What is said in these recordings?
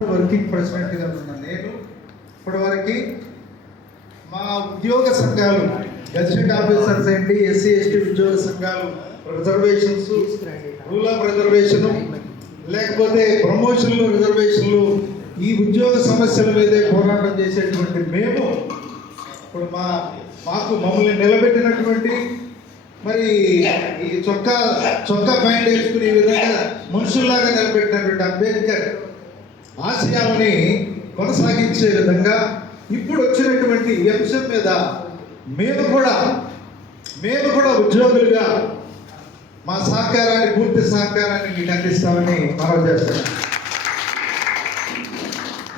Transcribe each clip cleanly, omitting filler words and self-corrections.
Working ప్రెసిడెంట్గా ఉన్న నేను ఇప్పటివరకు మా ఉద్యోగ సంఘాలు గెజిటెడ్ ఆఫీసర్స్ ఏంటి, ఎస్సీ ఎస్టీ ఉద్యోగ సంఘాలు, రిజర్వేషన్స్, రూల్ ఆఫ్ రిజర్వేషను, లేకపోతే ప్రమోషన్లు, రిజర్వేషన్లు, ఈ ఉద్యోగ సమస్యల మీదే పోరాటం చేసేటువంటి మేము ఇప్పుడు మమ్మల్ని నిలబెట్టినటువంటి మరి ఈ చొక్కా ప్యాంట్ వేసుకుని ఈ విధంగా మనుషుల్లాగా నిలబెట్టినటువంటి అంబేద్కర్ ఆశయాలని కొనసాగించే విధంగా ఇప్పుడు వచ్చినటువంటి ఈ అంశం మీద మేము కూడా ఉద్యోగులుగా మా సహకారాన్ని, పూర్తి సహకారాన్ని మీకు అందిస్తామని మనవి చేస్తాం.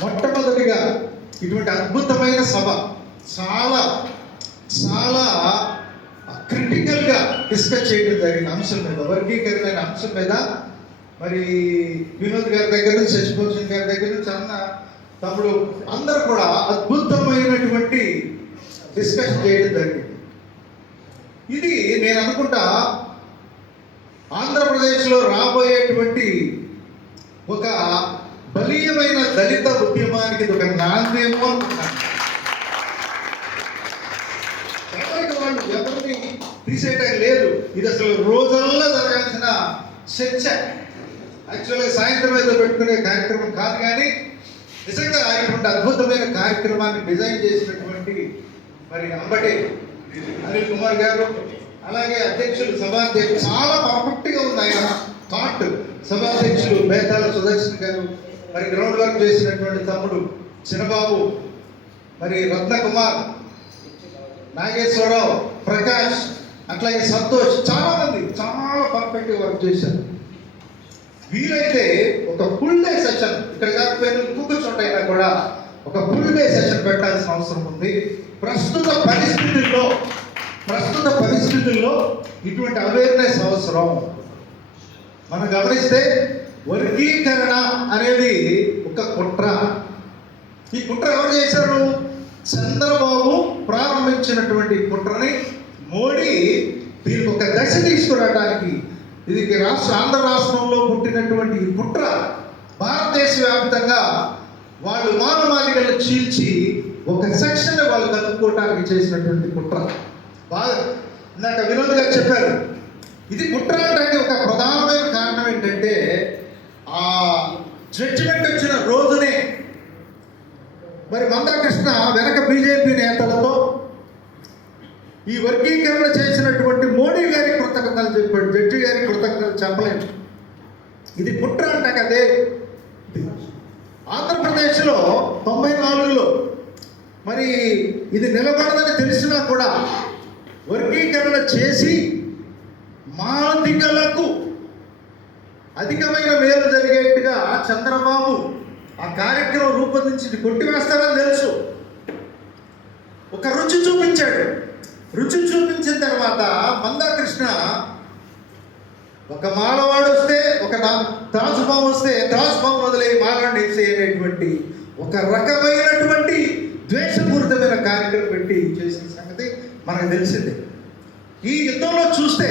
మొట్టమొదటిగా ఇటువంటి అద్భుతమైన సభ చాలా చాలా క్రిటికల్గా డిస్కస్ చేయడం జరిగిన అంశం మీద, వర్గీకరణ అంశం మీద మరి వినోద్ గారి దగ్గర నుంచి, శశిభూషణ్ గారి దగ్గర నుంచి, అన్న తమ్ముడు అందరూ కూడా అద్భుతమైనటువంటి డిస్కషన్ చేయడం జరిగింది. ఇది నేను అనుకుంటా ఆంధ్రప్రదేశ్లో రాబోయేటువంటి ఒక బలీయమైన దళిత ఉద్యమానికి ఇది ఒక నాందేమో అనుకుంటాను. ఎవరిని తీసేయటం లేదు, ఇది అసలు రోజుల్లో జరగాల్సిన చర్చ. యాక్చువల్గా సాయంత్రం ఏదో పెట్టుకునే కార్యక్రమం కాదు, కానీ నిజంగా ఇటువంటి అద్భుతమైన కార్యక్రమాన్ని డిజైన్ చేసినటువంటి మరి అంబటి అనిల్ కుమార్ గారు, అలాగే అధ్యక్షులు, సభాధ్యక్షులు చాలా పర్ఫెక్ట్గా ఉంది ఆయన థాట్. సభాధ్యక్షులు బేతాల సుదర్శన్ గారు, మరి గ్రౌండ్ వర్క్ చేసినటువంటి తమ్ముడు చిన్నబాబు, మరి రత్నకుమార్, నాగేశ్వరరావు, ప్రకాష్, అట్లాగే సంతోష్, చాలా మంది చాలా పర్ఫెక్ట్గా వర్క్ చేశారు. వీలైతే ఒక ఫుల్ డే సెషన్, ఇక్కడ కాకపోయినా ఇంకొక చోట అయినా కూడా ఒక ఫుల్ డే సెషన్ పెట్టాల్సిన అవసరం ఉంది. ప్రస్తుత పరిస్థితుల్లో ఇటువంటి అవేర్నెస్ అవసరం. మనం గమనిస్తే వర్గీకరణ అనేది ఒక కుట్ర. ఈ కుట్ర ఎవరు చేశారు? చంద్రబాబు ప్రారంభించినటువంటి కుట్రని మోడీ దీనికి ఒక దశ తీసుకురావడానికి, ఇది ఆంధ్ర రాష్ట్రంలో పుట్టినటువంటి కుట్ర భారతదేశ వ్యాప్తంగా వాళ్ళు మానవాళికలను చీల్చి ఒక సెక్షన్ వాళ్ళు కనుక్కోవటానికి చేసినటువంటి కుట్ర. బాగా ఇందాక వినోద్ గారు చెప్పారు. ఇది కుట్ర అంటే ఒక ప్రధానమైన కారణం ఏంటంటే, ఆ జడ్జిమెంట్ వచ్చిన రోజునే మరి మందాకృష్ణ వెనక బీజేపీ నేతలతో ఈ వర్గీకరణ చేసినటువంటి మోడీ గారికి కృతజ్ఞతలు చెప్పాడు, జడ్జి గారికి కృతజ్ఞతలు చెప్పలేదు. ఇది కుట్ర అంట కదే. ఆంధ్రప్రదేశ్లో 94లో మరి ఇది నిలబడదని తెలిసినా కూడా వర్గీకరణ చేసి మాదిగలకు అధికమైన మేలు జరిగేట్టుగా చంద్రబాబు ఆ కార్యక్రమం రూపొందించి కొట్టివేస్తారని తెలుసు. ఒక రుచి చూపించాడు. రుచి చూపించిన తర్వాత మందాకృష్ణ ఒక మాలవాడు వస్తే, ఒక త్రాసుబాబు వస్తే త్రాసుబాబు వదిలే మాలని అనేటువంటి ఒక రకమైనటువంటి ద్వేషపూరితమైన కార్యక్రమం పెట్టి చేసిన సంగతి మనకు తెలిసింది. ఈ యుద్ధంలో చూస్తే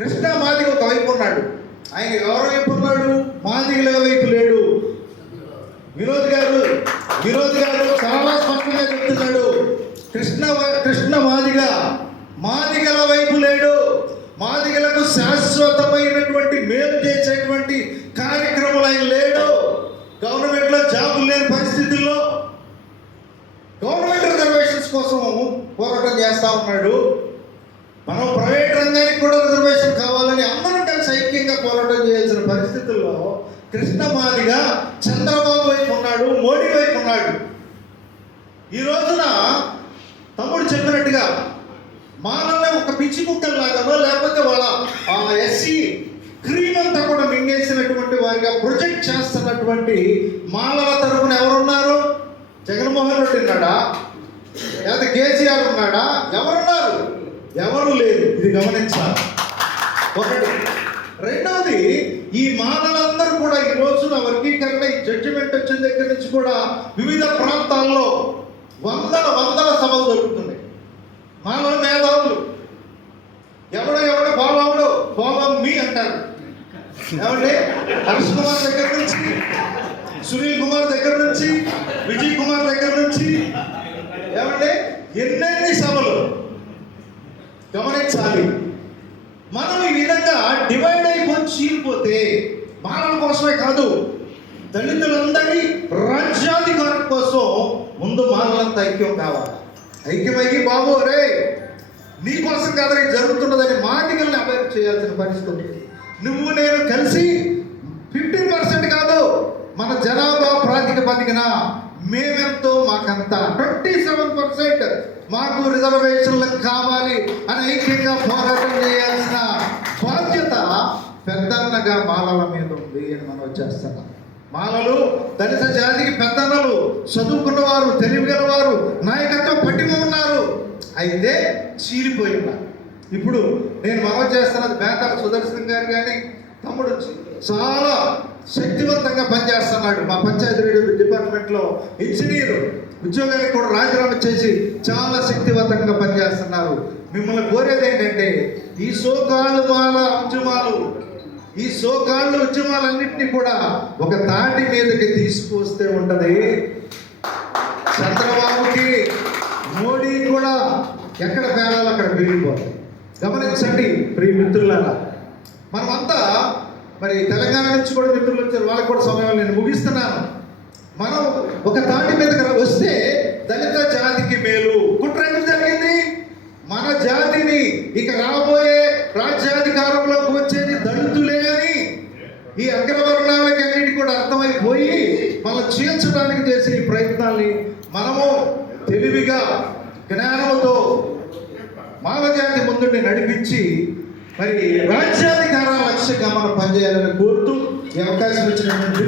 కృష్ణా మాదిగ ఒక వైపు ఉన్నాడు. ఆయన ఎవరి వైపు ఉన్నాడు? మాదిగల వైపు లేడు. వినోద్ గారు చాలా స్పష్టంగా చెప్తున్నాడు. కృష్ణ మాదిగల వైపు లేడు. మాదిగలకు శాశ్వతమైనటువంటి మేలు చేసేటువంటి కార్యక్రమాలు ఆయన లేడు. గవర్నమెంట్లో జాబులు లేని పరిస్థితుల్లో గవర్నమెంట్ రిజర్వేషన్స్ కోసం పోరాటం చేస్తూ ఉన్నాడు. మనం ప్రైవేట్ రంగానికి కూడా రిజర్వేషన్ కావాలని అందరం కలిసి ఐక్యంగా పోరాటం చేయాల్సిన పరిస్థితుల్లో కృష్ణ మాదిగ చంద్రబాబు వైపు ఉన్నాడు, మోడీ వైపు ఉన్నాడు. ఈ రోజున తమ్ముడు చెప్పినట్టుగా మానవులే ఒక పిచ్చి కుక్కల్లాగానో, లేకపోతే వాళ్ళ ఎస్సీ క్రీమ్ అంతా కూడా మింగేసినటువంటి వారిగా ప్రొజెక్ట్ చేస్తున్నటువంటి మానవ తరపున ఎవరున్నారు? జగన్మోహన్ రెడ్డి ఉన్నాడా? లేకపోతే కేసీఆర్ ఉన్నాడా? ఎవరున్నారు? ఎవరు లేరు. ఇది గమనించాలి. ఒకటి. రెండవది, ఈ మానవులందరూ కూడా ఈ రోజున వర్గీకరణ ఈ జడ్జిమెంట్ వచ్చిన దగ్గర నుంచి కూడా వివిధ ప్రాంతాల్లో వందల సభలు జరుగుతున్నాయి. మానవ మేధావులు ఎవడో బాబావుడు బాబా మీ అంటారు. ఏమంటే హర్ష్ కుమార్ దగ్గర నుంచి సునీల్ కుమార్ దగ్గర నుంచి, విజయ్ కుమార్ దగ్గర నుంచి, ఏమంటే ఎన్నెన్ని సభలు గమనించాలి. మనం ఈ విధంగా డివైడ్ అయిపోయి చీలిపోతే మానవ కోసమే కాదు, దళితులందరి రాజ్యాధికారం కోసం ముందు మానవులంతా ఐక్యం కావాలి. ఐక్యమయ్యి బాబు రే నీ కోసం కాదని జరుగుతున్నదని మాటికల్ని అభివృద్ధి చేయాల్సిన పరిస్థితి. నువ్వు నేను కలిసి 15% కాదు, మన జనాభా ప్రాతిపదికన మేమెంతో మాకంత 27% మాకు రిజర్వేషన్లు కావాలి అని ఐక్యంగా పోరాటం చేయాల్సిన బాధ్యత పెద్దన్నగా మాలల మీద ఉంది అని మనం వచ్చేస్తున్నాం. మాలలు దళిత జాతికి పెద్దన్నలు, చదువుకున్నవారు, తెలివిగలవారు, నాయకత్వం పట్టిమ ఉన్నారు. అయితే చీలిపోయినారు. ఇప్పుడు నేను మనం చేస్తున్నది బేతాల సుదర్శన్ గారు కానీ తమ్ముడు చాలా శక్తివంతంగా పనిచేస్తున్నాడు. మా పంచాయతీ రేడియో డిపార్ట్మెంట్లో ఇంజనీర్ ఉద్యోగానికి కూడా రాజీనామా చేసి చాలా శక్తివంతంగా పనిచేస్తున్నారు. మిమ్మల్ని కోరేది ఏంటంటే ఈ సోకాళ్ళు మాల ఉద్యమాలు, ఈ సోకాళ్ళు ఉద్యమాలన్నింటినీ కూడా ఒక తాటి మీదకి తీసుకొస్తే ఉంటది. చంద్రబాబుకి మోడీ కూడా ఎక్కడ పేరాలో అక్కడ పేలిపోతుంది. గమనించండి ప్రియ మిత్రులారా, మనమంతా మరి తెలంగాణ నుంచి కూడా మిత్రులు వచ్చారు, వాళ్ళకి కూడా సమయం నేను ముగిస్తున్నాను. మనం ఒక తాటి మీదకి వస్తే దళిత జాతికి మేలు. కుట్ర ఎందుకు జరిగింది? మన జాతిని ఇక రాబోయే రాజ్యాధికారంలోకి వచ్చేది దళితులే అని ఈ అగ్రవర్ణాలకి అన్నిటి కూడా అర్థమైపోయి మనం చీల్చడానికి చేసే ఈ ప్రయత్నాల్ని మనము తెలివిగా జ్ఞానంతో మానవజాతి ముందుండి నడిపించి మరి రాజ్యాధికార లక్ష్యంగా మనం పనిచేయాలని కోరుతూ ఈ అవకాశం ఇచ్చినటువంటి